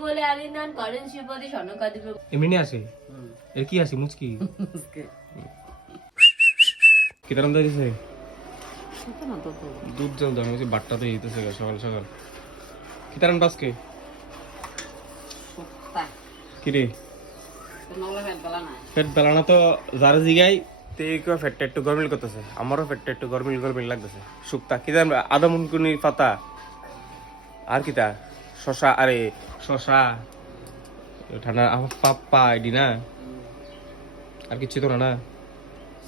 বলে আলিনান করেন শ্রীপতি স্বর্ণকাদি এমনি আসে এর কি আসি মুচকি কি তারাম দিছে দুধ জল দাও আমি বাট্টাতে দিতেছে সকাল সকাল কি তারাম বাসকে কি রে পেট বেলানা তো যার জিগাই তেইকে ফেটটা একটু গরমিল করতেছে আমারও ফেটটা একটু গরমিল গরমিল লাগতেছে শুক্তা কি জান আদা মুনকুনির পাতা আর কিতা শশা আরে শশা ঠান্ডা আমার পাপ্পা আইডি না আর কিছু তো না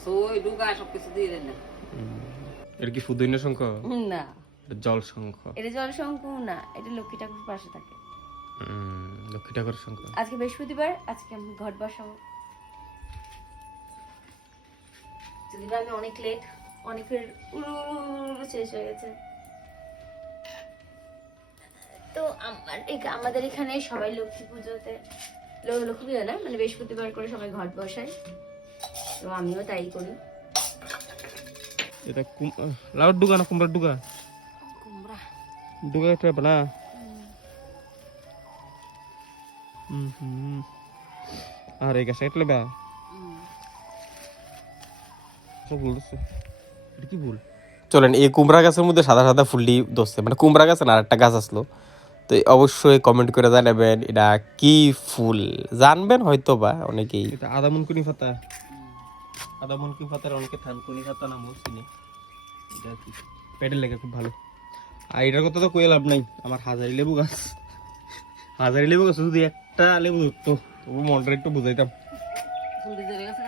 সই ডুগা সব কিছু দিয়ে দেন না এটা কি ফুদইনা শঙ্খ না জল শঙ্খ এটা জল শঙ্কু না এটা লক্ষ্মী ঠাকুর পাশে থাকে লক্ষ্মী ঠাকুর শঙ্খ আজকে বৃহস্পতিবার আজকে আমি ঘট বসাবো যদি আমি অনেক লেট অনেকের শেষ হয়ে গেছে তো আমাদের এখানে সবাই লক্ষ্মী পুজোতে লক্ষ্মী পুজো না মানে বৃহস্পতিবার করে সবাই ঘট বসায় তো আমিও তাই করি এটা লাউড ডুগা না কুমড়া ডুগা কুমড়া ডুগা ট্রাপ না আর এই গাছ এটলে বা সব বলছে এটা কি ভুল চলেন এই কুমড়া গাছের মধ্যে সাদা সাদা ফুললি দোষছে মানে কুমড়া গাছ না আরেকটা গাছ আসলো তো অবশ্যই কমেন্ট করে জানাবেন এটা কি ফুল জানবেন হয়তো বা অনেকেই এটা আদামুনকুনি পাতা আদামুনকুনি পাতার অনেকে থানকুনি পাতা নামও চিনি এটা কি পেটের লেগে খুব ভালো আর এটার কথা তো কই লাভ নাই আমার হাজারি লেবু গাছ যদি একটা লেবু ধরতো তবু মনটা একটু বুঝাইতাম ফুল দিয়ে গেছে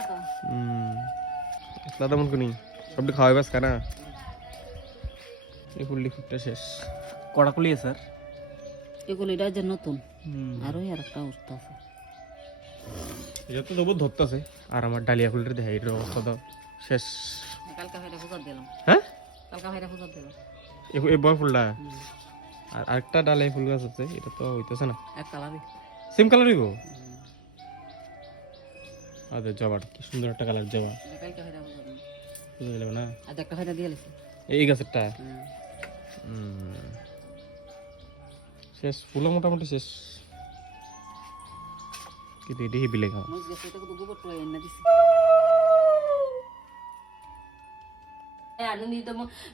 কত আদামুনকুনি সবটি খাওয়াই বাস কানা এই ফুলটি খুবটা শেষ কড়া কুলিয়ে স্যার এগুলো এটা যে নতুন আরো আর একটা অবস্থা আছে এটা তো তবু ধরতেছে আর আমার ডালিয়া ফুলটা দেখাই এটার অবস্থা তো শেষ কালকা ভাইরা ফুজার দিলাম হ্যাঁ কালকা ভাইরা ফুজার দিলাম এই বড় ফুলটা আর আরেকটা ডালিয়া ফুল গাছ আছে এটা তো হইতেছে না এক কালারই সেম কালারই গো আরে জবা কি সুন্দর একটা কালার জবা কালকা ভাইরা ফুজার দিলাম বুঝে গেল না আজ একটা ভাইরা দিয়ে গেছে এই গাছেরটা শেষ ফুল মোটামুটি শেষ কিন্তু এটি বিলে খাওয়া মুজ গেছে এটা তো গোবর টয় এনে দিছি আনন্দিত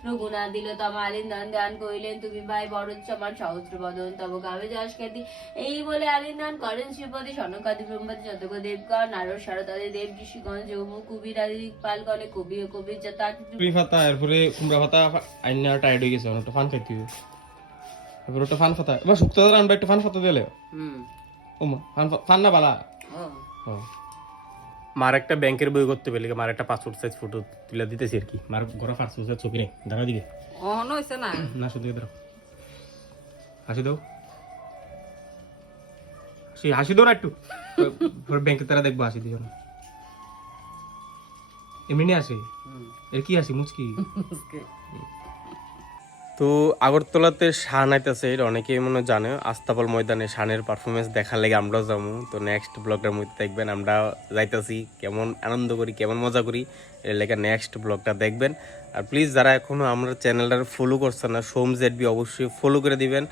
রঘুনাথ দিল তমা আলিন্দান দান করিলেন তুমি ভাই বড় সমান সহস্র বদন তব গাবে যশ খ্যাতি এই বলে আলিন্দান করেন শ্রীপতি স্বর্ণকাদি ব্রহ্মতি যতক দেবগণ নারদ শারদাদি দেব ঋষিগণ যৌম কুবির আদি দিকপালগণে কবি ও কবির যথা পাতা এরপরে কুমড়া পাতা আইনা টায়ার্ড হয়ে গেছে অনেকটা ফান খাইতে হবে এবার ওটা ফান পাতা এবার শুক্তো আমরা একটা ফান পাতা দিলে ওমা ফান না বালা মার একটা ব্যাংকের বই করতে পেলে মার একটা পাসপোর্ট সাইজ ফটো তুলে দিতেছি আর কি মার ঘরে পাসপোর্ট সাইজ ছবি নেই দেখা দিকে অহনো হইছে না না শুধু দাও হাসি দাও হাসি দাও না একটু ব্যাংকের তারা দেখবো হাসি দিও না এমনি আসে এর কি আসি মুচকি তো আগরতলাতে শান আইতেছে এটা অনেকেই মনে জানে আস্তাবল ময়দানে শানের পারফরমেন্স দেখার লেগে আমরাও যাবো তো নেক্সট ব্লগটার মধ্যে দেখবেন আমরা যাইতেছি কেমন আনন্দ করি কেমন মজা করি এর লেগে নেক্সট ব্লগটা দেখবেন আর প্লিজ যারা এখনও আমরা চ্যানেলটা ফলো করছেন না সোম জেডবি অবশ্যই ফলো করে দিবেন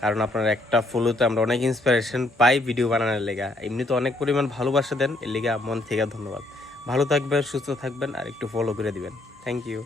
কারণ আপনার একটা ফলোতে আমরা অনেক ইন্সপিরেশন পাই ভিডিও বানানোর লেগে এমনি তো অনেক পরিমাণ ভালোবাসা দেন এর লেগে মন থেকে ধন্যবাদ ভালো থাকবেন সুস্থ থাকবেন আর একটু ফলো করে দিবেন থ্যাংক ইউ